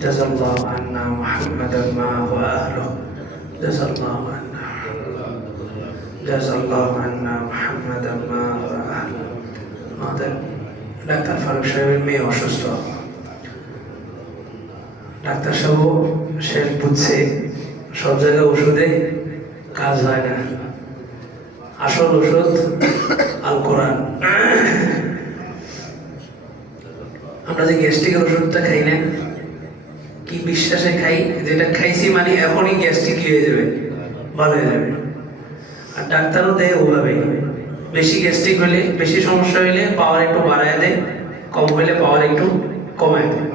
جزا الله عنا محمدا ما هو أهله جزا الله عنا جزا الله عنا محمدا ما هو أهله আমাদের ডাক্তার ফারুক সাহেবের মেয়ে অসুস্থ ডাক্তার সাহেব শেষ বুঝছে সব জায়গায় ওষুধে কাজ হয় না আসল ওষুধ আল কোরআন আমরা যে গ্যাস্ট্রিকের ওষুধটা খাই না কি বিশ্বাসে খাই, যেটা খাইছি মানে এখনই গ্যাস্ট্রিক হয়ে যাবে, ভালো হয়ে যাবে। আর ডাক্তারও দেয় ওভাবে। বেশি গ্যাস্ট্রিক হলে, বেশি সমস্যা হলে পাওয়ার একটু বাড়ায় দেয়, কম হলে পাওয়ার একটু কমায় দেয়।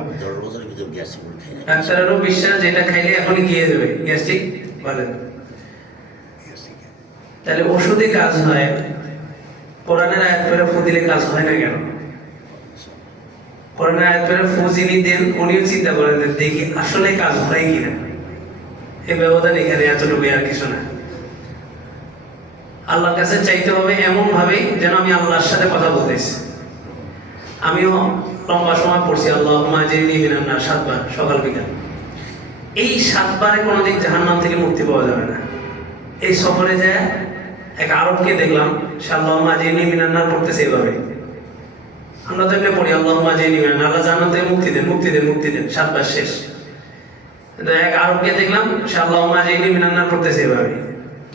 ডাক্তারেরও বিশ্বাস, যেটা খাইলে এখনই গিয়ে যাবে গ্যাস্ট্রিক ভালো। তাহলে ওষুধে কাজ হয়, কোরআনের আয়াত করে ফু দিলে কাজ হয় না কেন? কোরআনের আয়াত করে ফু দেন, উনিও চিন্তা করেন যে দেখি আসলে কাজ হয় কিনা। এই ব্যবধান এখানে এতটুকু আর কিছু না। আল্লাহর কাছে চাইতে হবে এমন ভাবে যেন আমি আল্লাহর সাথে কথা বলতেছি। আমিও লম্বা সময় পড়ছি আল্লাহ মাজিনি মিনান্না সাতবার, সকাল বিকাল। এই সাতবারে কোনোদিন জাহান্নাম থেকে মুক্তি পাওয়া যাবে না। এই সফরে যায় এক আরবকে দেখলাম, সে আল্লাহ মাজিনি মিনান্নার পড়তেছে এইভাবে আমরা তো এমনি পড়ি আল্লাহ মাজিনি মিনান্না আল্লাহ জান্নাত থেকে মুক্তি দেন মুক্তি দেন মুক্তি দেন। সাতবার শেষ। এক আরবকে দেখলাম, সে আল্লাহ মাজিনি মিনান্নার পড়তেছে এইভাবে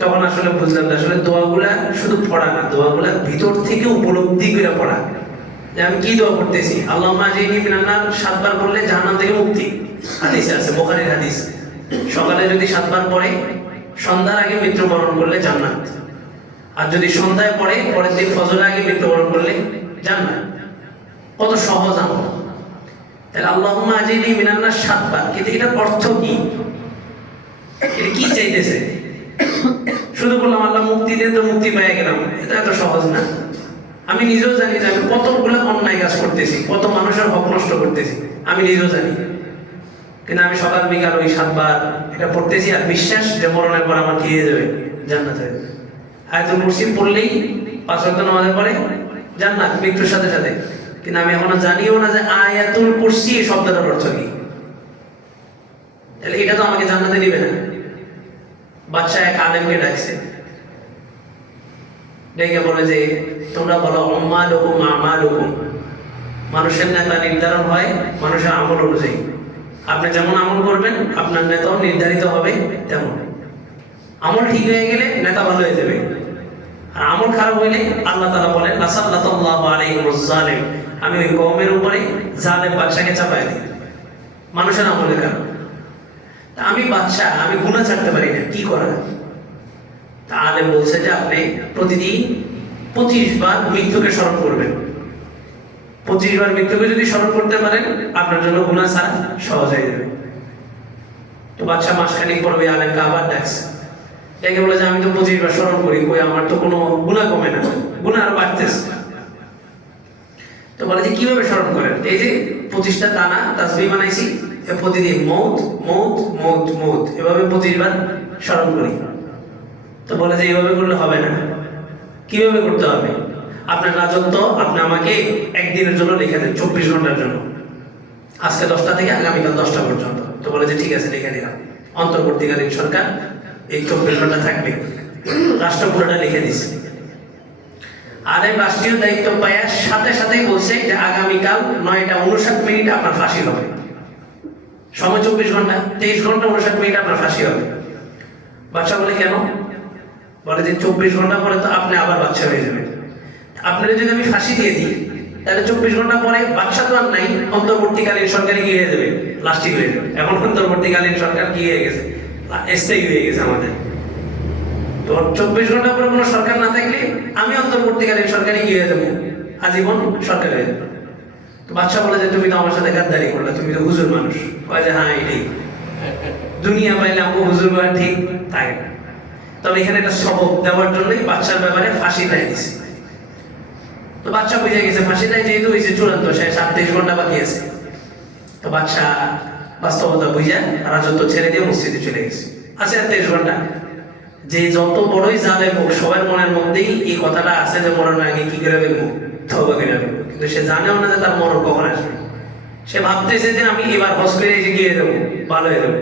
তখন আসলে বুঝলাম যে আসলে দোয়াগুলা শুধু পড়া না, দোয়াগুলা ভিতর থেকে উপলব্ধি করে পড়া। যে আমি কি দোয়া করতেছি? আল্লাহ মাজিনি মিনান্নার সাতবার পড়লে জাহান্নাম থেকে মুক্তি। হাদিস আছে, বোখারির হাদিস। সকালে যদি সাতবার পড়ে, সন্ধ্যার আগে মৃত্যুবরণ করলে জান্নাত। আর যদি সন্ধ্যায় পড়ে, পরের দিন ফজরের আগে মৃত্যুবরণ করলে জান্নাত। কত সহজ আমল। তাহলে আল্লাহ আজিনি মিনান্নার সাতবার কিন্তু এটার অর্থ কি? এটা কি চাইতেছে? শুধু বললাম, আল্লাহ মুক্তি দেন তো মুক্তি পেয়ে গেলাম। এটা এত সহজ না। আমি নিজেও জানি যে আমি কতগুলো অন্যায় কাজ করতেছি, কত মানুষের হক নষ্ট করতেছি, আমি নিজেও জানি। কিন্তু আমি সকাল, বিকাল ওই সাতবার এটা পড়তেছি আর বিশ্বাস যে মরণের পর আমার হয়ে যাবে, জান্নাত হয়ে যাবে। আয়াতুল কুরসি পড়লেই পাঁচ ওয়াক্ত নামাজের পরে জান্নাত, মৃত্যুর সাথে সাথে। কিন্তু আমি এখনও জানিও না যে আয়াতুল কুরসি শব্দটার অর্থ কি। তাহলে এটা তো আমাকে জান্নাতে নিবে না। বাচ্চা এক আলেমকে ডাকছে। ডেকে বলে যে, তোমরা বলো অম্মা লোকুম আমা লোকুম মানুষের নেতা নির্ধারণ হয়, মানুষের আমল অনুযায়ী। আপনি যেমন আমল করবেন, আপনার নেতাও নির্ধারিত হবে তেমন। আমল ঠিক হয়ে গেলে নেতা ভালো হয়ে যাবে। আর আমল খারাপ হইলে আল্লাহ তালা বলেন নাসাল্লাহ আলাইহিম আমি ওই কওমের উপরে জালেম বাদশাকে চাপাই দিই। মানুষের আমলের কারণ। তা আমি বাচ্চা আমি গুণা ছাড়তে পারি না, কি করা তা আলেম বলছে যে আপনি প্রতিদিন পঁচিশ বার মৃত্যুকে স্মরণ করবেন। পঁচিশ বার মৃত্যুকে যদি স্মরণ করতে পারেন, আপনার জন্য গুণা ছাড়া সহজ হয়ে যাবে। তো বাচ্চা মাসখানিক ওই আলেমকে আবার ডাকছে। ডেকে বলে যে, আমি তো পঁচিশ বার স্মরণ করি, কই আমার তো কোনো গুণা কমে না। গুণা আরও বাড়তেছে। তো বলে যে, কীভাবে স্মরণ করেন? এই যে পঁচিশটা দানা তাসবি বানাইছি প্রতিদিন মৌত মৌত মৌত মৌত, এভাবে পঁচিশ বার স্মরণ করি। তো বলে যে, এইভাবে করলে হবে না। কীভাবে করতে হবে? আপনার রাজত্ব আপনি আমাকে একদিনের জন্য লিখে দেন, চব্বিশ ঘণ্টার জন্য। আজকে দশটা থেকে আগামীকাল দশটা পর্যন্ত। তো বলে যে, ঠিক আছে, লিখে দিলাম। অন্তর্বর্তীকালীন সরকার এই চব্বিশ ঘণ্টা থাকবে। রাষ্ট্র পুরোটা লিখে দিছে। আর রাষ্ট্রীয় দায়িত্ব পাওয়ার সাথে সাথেই বলছে যে আগামীকাল নয়টা উনষাট মিনিট আপনার ফাঁসি হবে। সময় চব্বিশ ঘণ্টা, তেইশ ঘণ্টা উনষাট মিনিট আপনার ফাঁসি হবে। বাচ্চা বলে, কেন? বলে যে, চব্বিশ ঘণ্টা পরে তো আপনি আবার বাচ্চা হয়ে যাবেন। আপনারা যদি আমি ফাঁসি দিয়ে দিই, তাহলে চব্বিশ ঘণ্টা পরে বাচ্চা তো আর নাই, অন্তর্বর্তীকালীন সরকারে কি হয়ে যাবে? লাস্টিক হয়ে যাবে। এখন অন্তর্বর্তীকালীন সরকার কি হয়ে গেছে? স্থায়ী হয়ে গেছে আমাদের। চব্বিশ ঘণ্টা পরে কোনো সরকার না থাকলে আমি অন্তর্বর্তীকালীন সরকারে হয়ে যাব আজীবন সরকার হয়ে যাব। বাচ্চা বলে যে, তুমি তো আমার সাথে গাদ্দারি করলে, তুমি তো হুজুর মানুষ। কয় যে হ্যাঁ এটাই। দুনিয়া পাইলে আমাকে হুজুর করা ঠিক থাকে না? তবে এখানে একটা সবক দেওয়ার জন্যই বাচ্চার ব্যাপারে ফাঁসি দেয় দিছে। তো বাচ্চা বুঝে গেছে, ফাঁসি দেয় যেহেতু হয়েছে চূড়ান্ত, সে সাতত্রিশ ঘণ্টা বাকি আছে। তো বাচ্চা বাস্তবতা বুঝে রাজত্ব ছেড়ে দিয়ে মসজিদে চলে গেছে। আছে তেইশ ঘণ্টা। যে যত বড়ই হোক, সবার মনের মধ্যেই এই কথাটা আছে যে মরণ আগে কি করে তবা করে দেখব কিন্তু সে জানেও না যে তার মরণ কখন আসবে। সে ভাবতেছে যে আমি এবার হজ করে এসে গিয়ে দেবো, ভালো হয়ে যাব।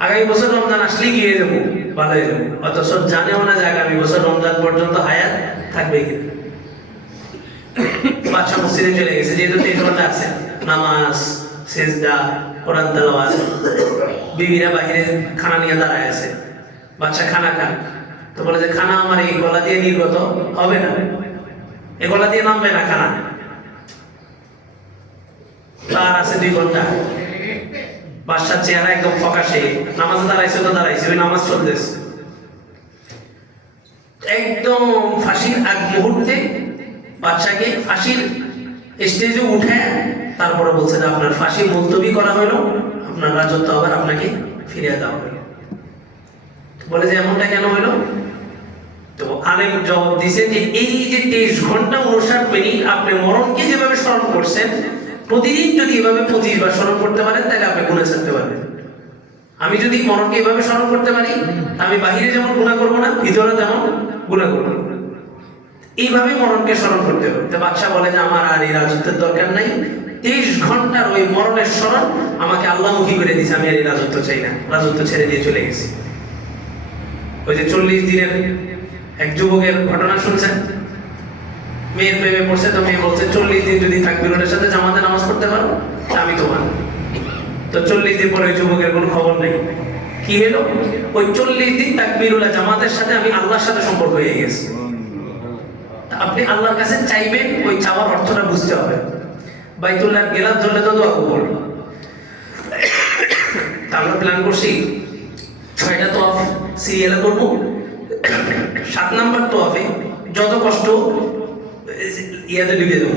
আগামী বছর রমজান আসলেই গিয়ে দেবো, ভালো হয়ে যাব। অথচ জানেও না যে আগামী বছর রমজান পর্যন্ত হায়াত থাকবে কিনা। বাচ্চা মসজিদে চলে গেছে, যেহেতু ঘণ্টা আছে। নামাজ, সেজদা, কোরআন তেলাওয়াত। বিবিরা বাহিরে খানা নিয়ে দাঁড়ায় আছে। বাচ্চা খানা খান তো বলে যে, খানা আমার এই গলা দিয়ে নির্গত হবে না। এই গলা দিয়ে নামবে না খানা। তার আছে দুই ঘণ্টা। বাচ্চার চেহারা একদম ফকাশে। নামাজে দাঁড়াইছে তো দাঁড়াইছে, ওই নামাজ চলতেছে। একদম ফাঁসির আগ মুহূর্তে বাচ্চাকে ফাঁসির স্টেজে উঠে তারপরে বলছে যে, আপনার ফাঁসি মুলতবি করা হলো আপনার রাজত্ব আবার আপনাকে ফিরিয়ে দেওয়া হলো বলে যে এমনটা কেন হলো তো আলেম জবাব দিছে যে এই যে তেইশ ঘণ্টা উনষাট মিনিট আপনি মরণকে যেভাবে স্মরণ করছেন, প্রতিদিন যদি এভাবে পঁচিশ বার স্মরণ করতে পারেন, তাহলে আপনি গুণে ছাড়তে পারবেন। আমি যদি মরণকে এভাবে স্মরণ করতে পারি আমি বাহিরে যেমন গুণা করব না, ভিতরে তেমন গুণা করব না। এইভাবে মরণকে স্মরণ করতে হবে। তো বাচ্চা বলে যে আমার আর এই রাজত্বের দরকার নাই। তেইশ ঘণ্টার ওই মরণের স্মরণ আমাকে আল্লাহমুখী করে দিয়েছে। আমি আর এই রাজত্ব চাই না। রাজত্ব ছেড়ে দিয়ে চলে গেছি। ওই যে চল্লিশ দিনের এক যুবকের ঘটনা শুনছেন? মেয়ের প্রেমে পড়ছে, তো মেয়ে বলছে, চল্লিশ দিন যদি তাকবিরের সাথে জামাতে নামাজ পড়তে পারো আমি তোমার। তো চল্লিশ দিন পরে ওই যুবকের কোনো খবর নেই। কি হলো? ওই চল্লিশ দিন তাকবিরুল্লাহ জামাতের সাথে আমি আল্লাহর সাথে সম্পর্ক হয়ে গেছি। আপনি আল্লাহর কাছে চাইবেন, ওই চাওয়ার অর্থটা বুঝতে হবে। বাইতুল্লাহ গেলাম ধরলে তো দোয়া কবুল। তা আমরা প্ল্যান করছি, ছয়টা তো সিরিয়ালে করব। সাত নাম্বার তো অফে যত কষ্ট ইয়াতে ঢুকে যাব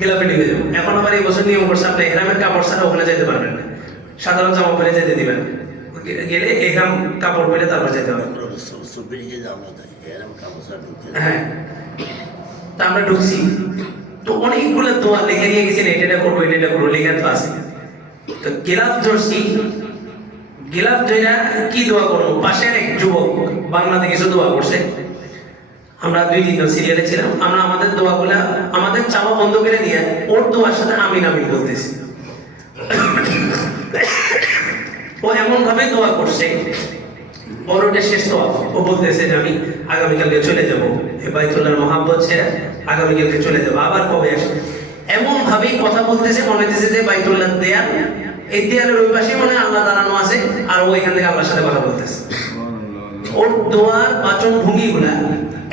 গেলাপে ঢুকে যাব এখন আবার এই বছর নিয়ম করছে আপনি এহরামের কাপড় ছাড়া ওখানে যেতে পারবেন না। সাধারণ জামা পরে যেতে দিবেন। গেলে এহরাম কাপড় পরে তারপর যেতে হবে। হ্যাঁ। তা আমরা ঢুকছি। তো অনেকগুলো দোয়া লিখে নিয়ে গেছেন এটা করব এটা এটা করব লেখা তো আছে। তো গেলাপ ধরছি গেলাপ ধরে কি দোয়া করব? পাশের এক যুবক বাংলাতে কিছু দোয়া করছে। আমরা দুই দিন সিরিয়ালে ছিলাম। আমরা আমাদের দোয়াগুলা, আমাদের চাওয়া বন্ধ করে দিয়ে ওর দোয়ার সাথে আমিন আমিন বলতেছি। ও এমন ভাবে দোয়া করছে। ওটা শেষ তো ও বলতেছে যে আমি আগামীকালকে চলে যাব। এই বাইতুল্লাহর মহাব্বত ছেড়ে আগামীকালকে চলে যাব। আবার কবে আসে এমন ভাবেই কথা বলতেছে, মনে হইতেছে যে বাইতুল্লাহ দেয়াল এই দেয়ালের ওই পাশে মনে আল্লাহ দাঁড়ানো আছে, আর ও এখান থেকে আল্লাহর সাথে কথা বলতেছে। ওর দোয়ার বাচন ভঙ্গিগুলা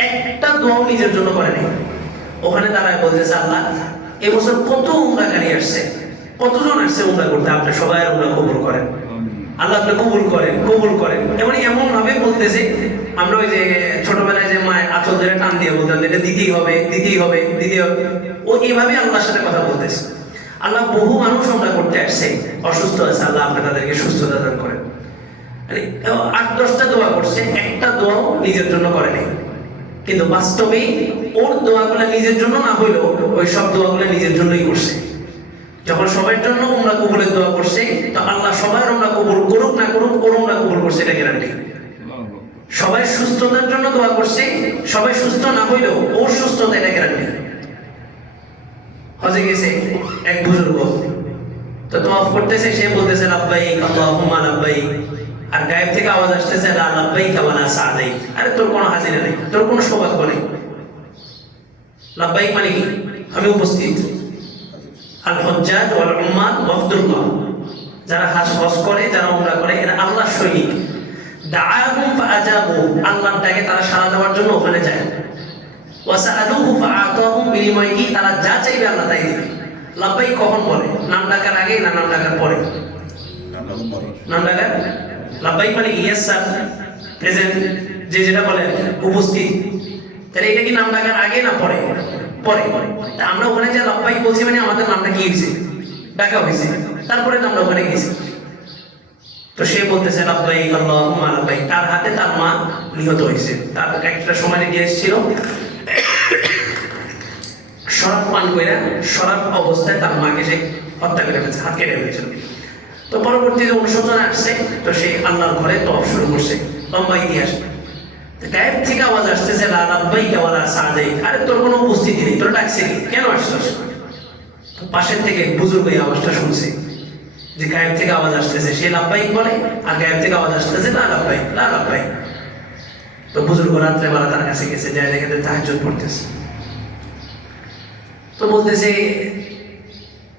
একটা দোয়াও নিজের জন্য করে নাই। ওখানে দাঁড়ায় বলতেছে, আল্লাহ এবছর কত উমরাকারী আসছে, কতজন আসছে উমরা করতে? আপনি সবাই উমরা কবুল করেন। আল্লাহ আপনি কবুল করেন কবুল করেন। এমন এমন ভাবে বলতেছে, আমরা ওই যে ছোটবেলায় যে মায়ের আচল ধরে টান দিয়ে বলতাম এটা দিতেই হবে দিতেই হবে দিতেই হবে। ও এইভাবে আল্লাহর সাথে কথা বলতেছে। আল্লাহ বহু মানুষ আমরা করতে আসছে, অসুস্থ আছে আল্লাহ আপনি তাদেরকে সুস্থতা দান করেন। আট, দশটা দোয়া করছে, একটা দোয়াও নিজের জন্য করে কিন্তু বাস্তবে ওর দোয়াগুলো নিজের জন্য না হইলেও ওই সব দোয়াগুলো নিজের জন্যই করছে। যখন সবার জন্য উমরা কবুলের দোয়া করছে, তো আল্লাহ সবার উমরা কবুল করুক না করুক, ওর উমরা কবুল করছে, এটা গ্যারান্টি সবাই সুস্থতার জন্য দোয়া করছে, সবাই সুস্থ না হইলেও ওর সুস্থতা এটা গ্যারান্টি হজে গেছে এক বুজুর্গ। তো তওয়াফ করতেছে, সে বলতেছে, লাব্বাইক, আল্লাহুম্মা লাব্বাইক। আর গায়েব থেকে আওয়াজ আসতেছে, লা লাব্বাইক ওয়া লা সাদাইক। আরে, তোর কোনো হাজিরা নেই, তোর কোনো সৌভাগ্য নেই। লাব্বাইক মানে কি? আমি উপস্থিত। আল হজ্জাজ ওয়াল উম্মাদ ওয়াফদুল্লাহ। যারা হাজ হজ করে, যারা উমরা করে, এরা আল্লাহর সৈনিক। দাআহুম ফাআজাবু। আল্লাহর ডাকে তারা সাড়া দেওয়ার জন্য ওখানে যায়। বিনিময়ে তারা যা চাইবে আল্লাহ তাই দিবে। লাব্বাইক কখন বলে? নাম ডাকার আগে না নাম ডাকার পরে? নাম ডাকার লাব্বাইক মানে ইয়েস স্যার প্রেজেন্ট যে যেটা বলে উপস্থিত। তাহলে এটা কি নাম ডাকার আগে না পরে? পরে। আমরা ওখানে যে লাব্বাইক বলছি মানে আমাদের নামটা কি হয়েছে? ডাকা হয়েছে। তারপরে তো আমরা ওখানে গেছি। তো সে বলতেছে লাব্বাইক আল্লাহুম্মা লাব্বাইক। তার হাতে তার মা নিহত হয়েছে। তার একটা সময় গিয়ে এসেছিল শরাব পান করে শরাব অবস্থায় তার মাকে সে হত্যা করে ফেলছে, হাত কেটে ফেলেছিল তো পরবর্তীতে অনুশোচনা আসছে, তো সে আল্লাহর ঘরে তফ শুরু করছে, লম্বা ইতিহাস। গায়েব থেকে আওয়াজ আসতেছে, লা রাব্বাই কেওয়ালা আরে তোর কোনো উপস্থিতি নেই, তোর ডাকছে কেন আসছিস? তো পাশের থেকে বুজুর্গ এই আওয়াজটা শুনছে, যে গায়েব থেকে আওয়াজ আসতেছে, সে লাভবাহিক বলে, আর গায়েব থেকে আওয়াজ আসতেছে না লাভবাহিক না তো বুজুর্গ রাত্রে বেলা তার কাছে গেছে, যায় দেখে তাহাজ্জুদ পড়তেছে। তো বলতেছে,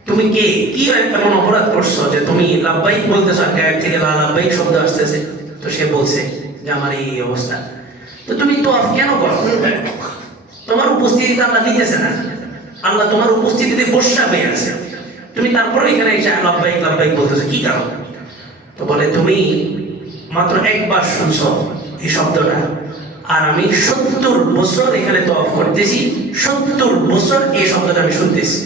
তুমি কে? কি এমন অপরাধ করছ যে তুমি লাভবাহিক বলতেছো আর গায়েব থেকে লাভবাহিক শব্দ আসতেছে? তো সে বলছে যে, আমার এই অবস্থা। তো তুমি তো কেন করো? তোমার উপস্থিতিতে আল্লাহ নিতেছে না। আল্লাহ তোমার উপস্থিতিতে বর্ষা হয়ে আছে। তুমি তারপরে এখানে এসে লাভবাহিক লাভবাহিক বলতেছো। কি কারণ? তো বলে, তুমি মাত্র একবার শুনছো এই শব্দটা। আর আমি সত্তর বছর এখানে তফ করতেছি, সত্তর বছর এই শব্দটা আমি শুনতেছি।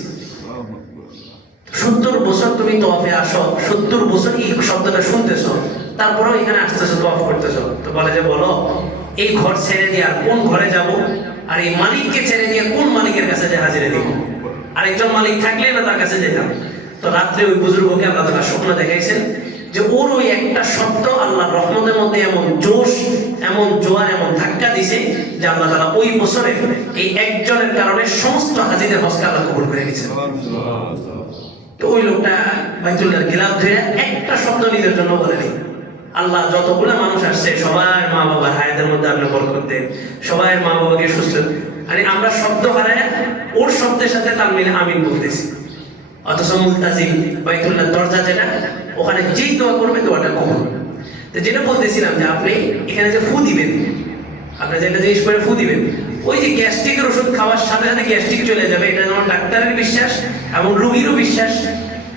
সত্তর বছর তুমি তফে আসো, সত্তর বছর এই শব্দটা শুনতেছো, তারপরেও এখানে আসতেছো তফ করতেছো। তো বলে যে, বলো, এই ঘর ছেড়ে দিয়ে আর কোন ঘরে যাব? আর এই মালিককে ছেড়ে দিয়ে কোন মালিকের কাছে যে হাজিরে দিব আরেকজন মালিক থাকলে না তার কাছে যেতাম? তো রাত্রে ওই বুজুর্গকে আল্লাহ তালা স্বপ্ন দেখাইছেন যে ওর ওই একটা শব্দ আল্লাহর রহমতের মধ্যে এমন জোশ, এমন জোয়ার, এমন ধাক্কা দিছে যে আল্লাহ তালা ওই বছরে এই একজনের কারণে সমস্ত হাজিদের হস্তে আল্লাহ কবুল করে নিয়েছেন তো ওই লোকটা গিলাফ ধরে একটা শব্দ নিজের জন্য আল্লাহ যতগুলো মানুষ আসছে, সবার মা বাবার হায়াতের মধ্যে আপনি বরকত সবাই মা বাবাকে সুস্থ মানে আমরা শব্দ হারায় ওর শব্দের সাথে তাল মিলে আমিন বলতেছি। অথচ মুলতাজিম বাইতুল্লাহ দরজা যেটা ওখানে যেই দোয়া করবে দোয়াটা কখন তো যেটা বলতেছিলাম যে আপনি এখানে যে ফু দিবেন আপনার যেটা জিনিস করে ফু দিবেন, ওই যে গ্যাস্ট্রিকের ওষুধ খাওয়ার সাথে সাথে গ্যাস্ট্রিক চলে যাবে। এটা যেমন ডাক্তারের বিশ্বাস এবং রোগীরও বিশ্বাস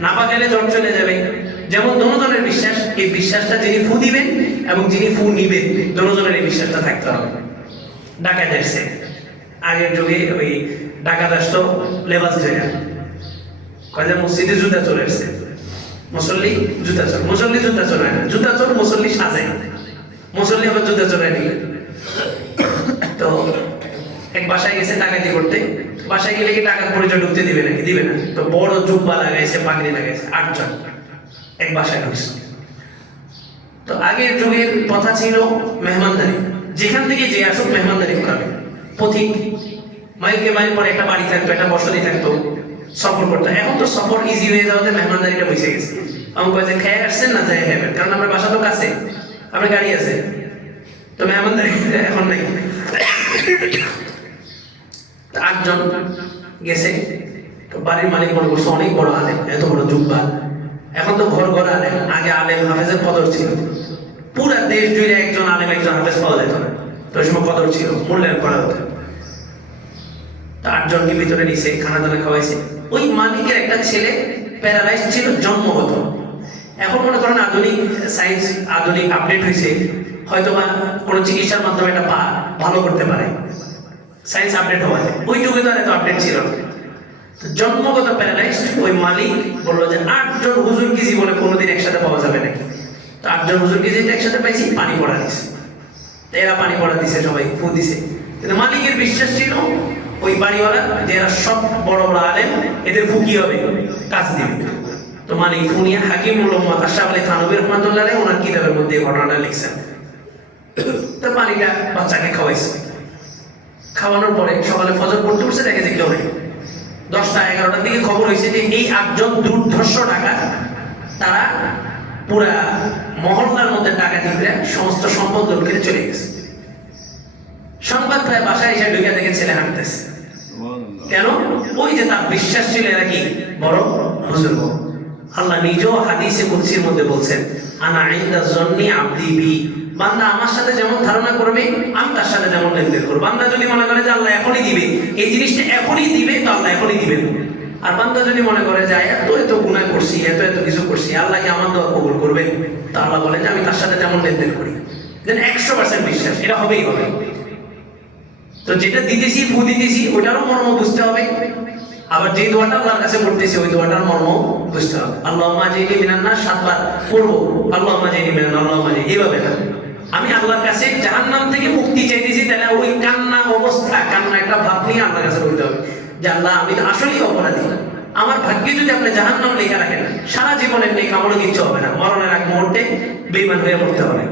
নাপা গেলে জ্বর চলে যাবে। যেমন দনোজনের বিশ্বাস, এই বিশ্বাসটা যিনি ফু দিবেন এবং যিনি ফু নিবেন দনোজনের এই বিশ্বাসটা থাকতে হবে। ডাকাত আসছে। আগের যুগে ওই ডাকাত আসতো লেবাস ধরে। কয়েকজন মসজিদে জুতা চলে আসছে। মুসল্লি জুতা চোর মুসল্লি জুতা চোরায় না। জুতা চোর মুসল্লি মুসল্লি আবার জুতা চোরায় তো এক বাসায় গেছে করতে। বাসায় গেলে কি টাকার পরিচয় ঢুকতে দিবে নাকি? দিবে না। তো বড় জুব্বা লাগাইছে, পাগড়ি লাগাইছে, আটজন এক বাসায় ঢুকছে। তো আগের যুগের কথা ছিল মেহমানদারি। যেখান থেকে যে আসুক মেহমানদারি করাবে। পথিক। মাইলকে মাইল পরে একটা বাড়ি থাকতো, একটা বসতি থাকতো। সফর করতো এখন তো সফর ইজি হয়ে যাওয়াতে মেহমানদারিটা বসে গেছে। আমি কয়েছে খেয়ে আসছেন না যাই খাবেন কারণ আমার বাসা তো কাছে আমার গাড়ি আছে। তো মেহমানদারি এখন নাই। আটজন গেছে। বাড়ির মালিক মনে করছে, অনেক বড় আলেম, এত বড় জুব্বা। এখন তো ঘর ঘর আলেম। আগে আলেম হাফেজের কদর ছিল। পুরা দেশ জুড়ে একজন আলেম, একজন হাফেজ পাওয়া যেত না। তো ওই সময় কদর ছিল, মূল্যায়ন করা হতো। আটজনকে ভিতরে নিছে, খানা দানা খাওয়াইছে। ওই মালিকের একটা ছেলে প্যারালাইজ ছিল, জন্মগত। এখন মনে করেন আধুনিক সায়েন্স আধুনিক আপডেট হয়েছে হয়তো বা কোনো চিকিৎসার মাধ্যমে এটা পা ভালো করতে পারে। সায়েন্স আপডেট হওয়াতে। ওই যুগে তো এত আপডেট ছিল জন্মগত প্যারালাইজড ওই মালিক বলল যে, আটজন হুজুর কি জীবনে কোনোদিন একসাথে পাওয়া যাবে নাকি? তো আটজন হুজুর কি একসাথে পাইছি, পানি পড়া দিছে। এরা পানি পড়া দিছে, সবাই ফু দিছে। কিন্তু মালিকের বিশ্বাস ছিল ওই বাড়িওয়ালা যে এরা সব বড় বড় আলেম, এদের ফুকি হবে, কাজ দিবে। তো মানে ফুনিয়া হাকিম মোহাম্মদ আশরাফ আলী থানবী রহমাতুল্লাহ ওনার কিতাবের মধ্যে ঘটনাটা লিখছেন। তো পানিটা বাচ্চাকে খাওয়াইছে। খাওয়ানোর পরে সকালে ফজর পড়তে উঠছে, দেখে যে কেউ নেই। দশটা, এগারোটার দিকে খবর হয়েছে যে এই আটজন দুর্ধর্ষ টাকা তারা পুরা মহল্লার মধ্যে টাকা দিয়ে সমস্ত সম্পদ করে চলে গেছে। সংবাদ প্রায় বাসায় এসে ঢুকে দেখে ছেলে হাঁটতেছে। কেন? ওই যে তার বিশ্বাস ছিল এরা কি? বড় বুজুর্গ। আল্লাহ নিজেও হাদিসে কুদসির মধ্যে বলছেন, আনা ইন্দা জন্নি আব্দি বি। বান্দা আমার সাথে যেমন ধারণা করবে, আমি তার সাথে তেমন লেনদেন করব। বান্দা যদি মনে করে যে আল্লাহ এখনই দিবে, এই জিনিসটা এখনই দিবে, তো আল্লাহ এখনই দিবেন আর বান্দা যদি মনে করে যে এত এত গুণা করছি, এত এত কিছু করছি, আল্লাহ কি আমার দোয়া কবুল করবেন? তো আল্লাহ বলে যে, আমি তার সাথে তেমন লেনদেন করি। দেন একশো পার্সেন্ট বিশ্বাস, এটা হবেই হবে। তো যেটা দিতেছি ফু দিতেছি ওটারও মর্ম বুঝতে হবে। আবার যে দোয়াটা আল্লাহর কাছে পড়তেছি, ওই দোয়াটার মর্ম বুঝতে হবে। আল্লাহ মাজিনি মিনান্না সাতবার পড়ব। আল্লাহ মাজিনি মিনান আল্লাহ মাজি এইভাবে না। আমি আল্লাহর কাছে জাহান্নাম থেকে মুক্তি চাইতেছি, তাহলে ওই কান্না অবস্থা, কান্না একটা ভাব নিয়ে আল্লাহর কাছে বলতে হবে। যে আল্লাহ, আমি তো আসলেই অপরাধী। আমার ভাগ্যে যদি আপনি জাহান্নাম লেখা রাখেন, সারা জীবনের নেই কামড় কিচ্ছু হবে না। মরণের এক মুহূর্তে বেইমান হয়ে পড়তে হবে।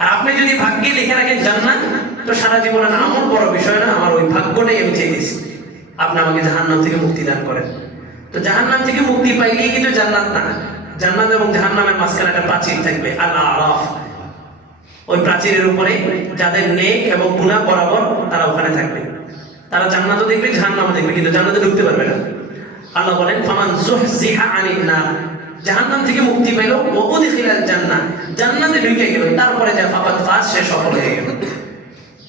আর আপনি যদি ভাগ্যে লিখে রাখেন জান্নাত তো সারা জীবনের আমল বড় বিষয় না, আমার ওই ভাগ্যটাই আমি চেয়েছি। আপনি আমাকে জাহান্নাম থেকে মুক্তি দান করেন। তো জাহান্নাম থেকে মুক্তি পাইলেই কিন্তু জান্নাত না। জান্নাত এবং জাহান্নামের মাঝখানে একটা প্রাচীর থাকবে আল্লাহ আরাফ ওই প্রাচীরের উপরে যাদের নেক এবং গুনাহ বরাবর তারা ওখানে থাকবে। তারা জান্নাতও দেখবে, জাহান্নামও দেখবে, কিন্তু জান্নাতে ঢুকতে পারবে না। আল্লাহ বলেন, ফামান জুহজিহা আনিন নার। জাহান্নাম থেকে মুক্তি পেল ও উদখিলাল জান্নাহ। জান্নাতে ঢুকে গেল, তারপরে যা ফাকাত ফাস সে সফল হয়ে গেল।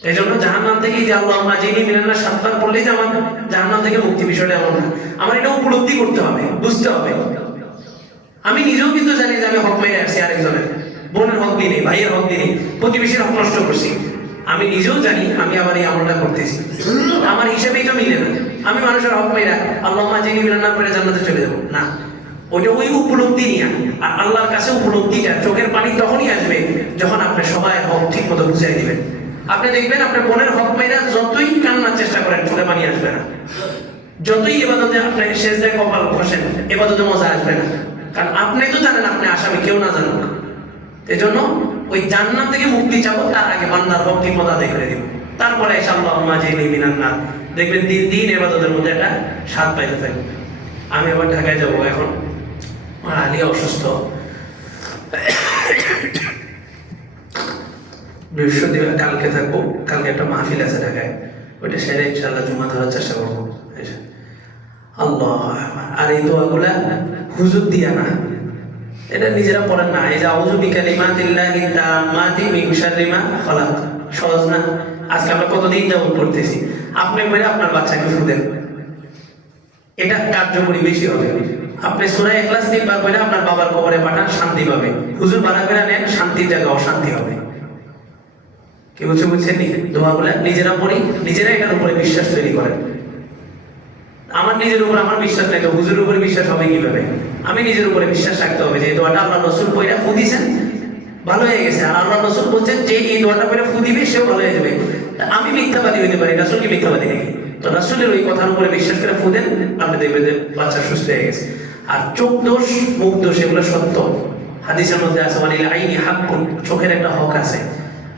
এই জন্য জাহান্নাম থেকে যে আল্লাহ মাজিনি মিনান্না সাতবার পড়লেই যে আমার জাহান্নাম থেকে মুক্তি বিষয়টা এমন না। আমার এটা উপলব্ধি করতে হবে, বুঝতে হবে। আমি নিজেও কিন্তু জানি যে আমি হক মেরে আসছি আরেকজনের। বোনের হক দিই ভাইয়ের হক দিই প্রতিবেশীর হক নষ্ট করছি। আমি নিজেও জানি আমি আবার এই আমলটা করতেছি। আমার হিসাবেই তো মিলে না। আমি মানুষের হক মেরা আল্লাহ মাজিনি মিনান্না করে জান্নাতে চলে যাব। না। ওইটা ওই উপলব্ধি নিয়ে আর। আল্লাহর কাছে উপলব্ধিটা চোখের পানি তখনই আসবে যখন আপনি সবাই হক ঠিক মতো বুঝাই দিবেন। আপনি দেখবেন আপনার বোনের হক মেয়েরা যতই কান্নার চেষ্টা করেন, চোখে পানি আসবে না। যতই এবাদতে আপনি শেষ দেয় কপাল খসেন এবাদতে মজা আসবে না। কারণ আপনি তো জানেন আপনি আসামি, কেউ না জানুক। এই জন্য ওই জান্নাত থেকে মুক্তি চাবো, তার আগে বান্দার মতো আদায় করে দিব। তারপরে ইনশাআল্লাহ মাঝে মিনান না দেখবেন দিন দিন এবাদতের মধ্যে একটা স্বাদ পাইতে থাকবে আমি আবার ঢাকায় যাব এখন। আলী অসুস্থ। বৃহস্পতিবার কালকে থাকব, কালকে একটা মাহফিল আছে ঢাকায়। ওইটা সেরে ইনশাল্লাহ জমা ধরার চেষ্টা করব। আল্লাহ আর এই দোয়াগুলা হুজুর দিয়া না। এটা নিজেরা পড়েন না। এই যে, আউযু বিকালিমাতিল্লাহি তাম্মাতি মিন শাররি মা খালাক। সহজ না? আজকে আমরা কতদিন যাবত পড়তেছি? আপনি বলে আপনার বাচ্চাকে ফু দেন। এটা কার্যকরী বেশি হবে। আপনি সূরা ইখলাস তিনবার পড়ে আপনার বাবার কবরে পাঠান, শান্তি পাবে হুজুর বানা করে নেন, শান্তির জায়গা অশান্তি হবে। কি বলছে বুঝছেন নি? দোয়াগুলা নিজেরা পড়ি নিজেরা এটার উপরে বিশ্বাস তৈরি করেন। আমার নিজের উপর আমার বিশ্বাস নাই তো হুজুরের উপরে বিশ্বাস হবে কীভাবে? আমি নিজের উপরে বিশ্বাস রাখতে হবে যে দোয়াটা আল্লাহ রসুল পয়রা ফু ভালো হয়ে গেছে। আর আল্লাহ রসুল বলছেন যে এই দোয়াটা পয়রা ফু সেও ভালো হয়ে যাবে। আমি মিথ্যাবাদী হইতে পারি, রাসুল কি মিথ্যাবাদী নাকি? তো রাসুলের ওই কথার উপরে বিশ্বাস করে ফু আপনি দেখবেন যে বাচ্চা সুস্থ হয়ে গেছে। আর চোখ দোষ, মুখ দোষ, এগুলো সত্য। হাদিসের মধ্যে আছে মানে আইনি হাক চোখের একটা হক আছে।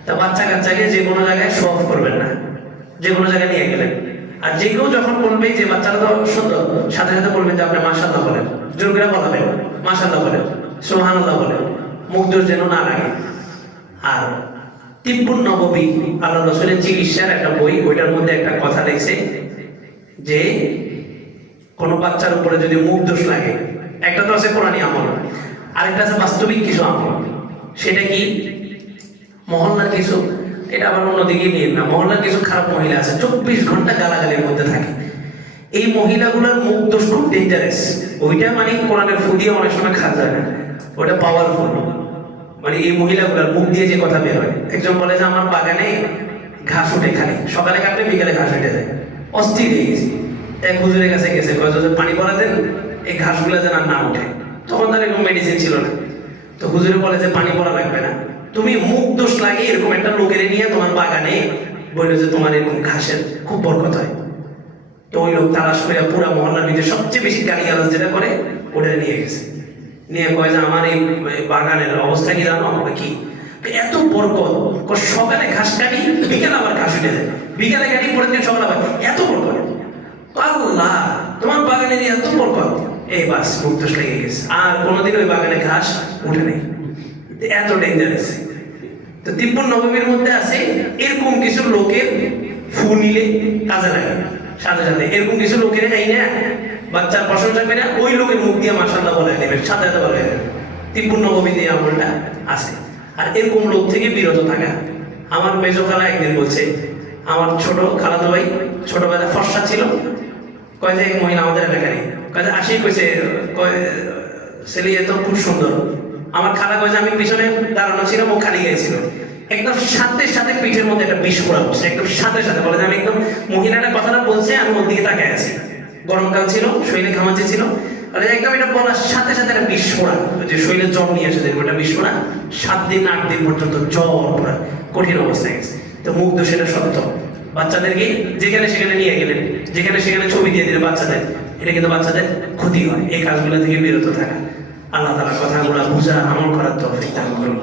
তা বাচ্চা কাচ্চাকে যে কোনো জায়গায় শো অফ করবেন না। যে কোনো জায়গায় নিয়ে গেলেন। আর যে কেউ যখন বলবে যে বাচ্চাটা তো সুন্দর সাথে সাথে বলবেন যে আপনি মাশাল্লাহ বলেন। জোর করে বলাবেন মাশাল্লাহ বলেন সোহানুল্লাহ বলেন মুগ্ধ যেন না লাগে। আর তিব্বুর নববী আল্লাহ রসুলের চিকিৎসার একটা বই, ওইটার মধ্যে একটা কথা লিখছে যে কোনো বাচ্চার উপরে যদি মুখ দোষ লাগে, একটা তো আছে কোরআনী আমল, আরেকটা আছে বাস্তবিক কিছু আমল। সেটা কি? মহল্লার কিছু, এটা আবার অন্যদিকে নিয়ে না, মহল্লার কিছু খারাপ মহিলা আছে, চব্বিশ ঘণ্টা গালাগালির মধ্যে থাকে। এই মহিলাগুলোর মুখ দোষ খুব ডেঞ্জারাস ওইটা মানে কোরআনের ফু দিয়ে অনেক সময় খাওয়া যায় না। ওটা পাওয়ারফুল মানে এই মহিলাগুলোর মুখ দিয়ে যে কথা বের হয়। একজন বলে যে, আমার বাগানে ঘাস উঠে খালি। সকালে কাটলে বিকালে ঘাস উঠে যায়। অস্থির হয়ে গেছে। এক হুজুরের কাছে গেছে, কয় যে পানি পড়া দেন, এই ঘাসগুলো যেন না উঠে। তখন তার এরকম মেডিসিন ছিল না। তো হুজুরে বলে যে, পানি পড়া লাগবে না। তুমি মুখ দোষ লাগে এরকম একটা লোকের নিয়ে তোমার বাগানে বলল যে তোমার এরকম ঘাসের খুব বরকত হয়। তো ওই লোক তালাশ করে পুরো মহল্লার ভিতরে সবচেয়ে বেশি গালি গালাজ যেটা করে ওটা নিয়ে গেছে। নিয়ে কয় যে আমার এই বাগানের অবস্থা কি জানো? আমাকে কি? এত বরকত। সকালে ঘাস কাটি, বিকেলে আবার ঘাস উঠে যায়। বিকেলে কাটি, পরের দিন সকালে আবার, এত বরকত। আল্লাহ, তোমার বাগানের এত বরকত। এই বাস মুখ লেগে গেছে। আর কোনোদিন ওই বাগানে ঘাস উঠে নেই। এত ডেঞ্জারাস তো তিব্বর নবমীর মধ্যে আছে, এরকম কিছু লোকের ফু নিলে কাজে লাগে। সাথে সাথে এরকম কিছু লোকের এই না, বাচ্চার প্রশংসা করে ওই লোকের মুখ দিয়ে মাসাল্লাহ বলে নেবেন সাথে সাথে বলে তিব্বর নবমী দিয়ে আমলটা আছে। আর এরকম লোক থেকে বিরত থাকা। আমার মেজো খালা একদিন বলছে, আমার ছোট খালাতো ভাই ছোটবেলায় ফর্সা ছিল। কয় যে এক মহিলা আমাদের এলাকারই। কয় যে আসেই কইছে কয়, ছেলে তো খুব সুন্দর। আমার খালা কয় যে আমি পিছনে দাঁড়ানো ছিলাম, ও খালি গিয়েছিল। একদম সাথে সাথে পিঠের মধ্যে একটা পড়া হচ্ছে, একদম সাথে সাথে। বলে আমি একদম মহিলাটা কথাটা বলছে, আমি ওর দিকে তাকায় আছি। গরমকাল ছিল, শরীরে ঘামাচি ছিল। যে একদম এটা বলার সাথে সাথে একটা পড়া, যে শরীরে জ্বর নিয়ে এসে দেখব একটা পড়া, সাত দিন, আট দিন পর্যন্ত জ্বর পড়া, কঠিন অবস্থায় গেছে। তো মুগ্ধ সেটা সত্য বাচ্চাদেরকে যেখানে সেখানে নিয়ে গেলেন, যেখানে সেখানে ছবি দিয়ে দিলেন বাচ্চাদের, এটা কিন্তু বাচ্চাদের ক্ষতি হয়, এই কাজগুলো থেকে বিরত থাকা। আল্লাহ তালা কথাগুলো বুঝা আমল করার তৌফিক দান করুন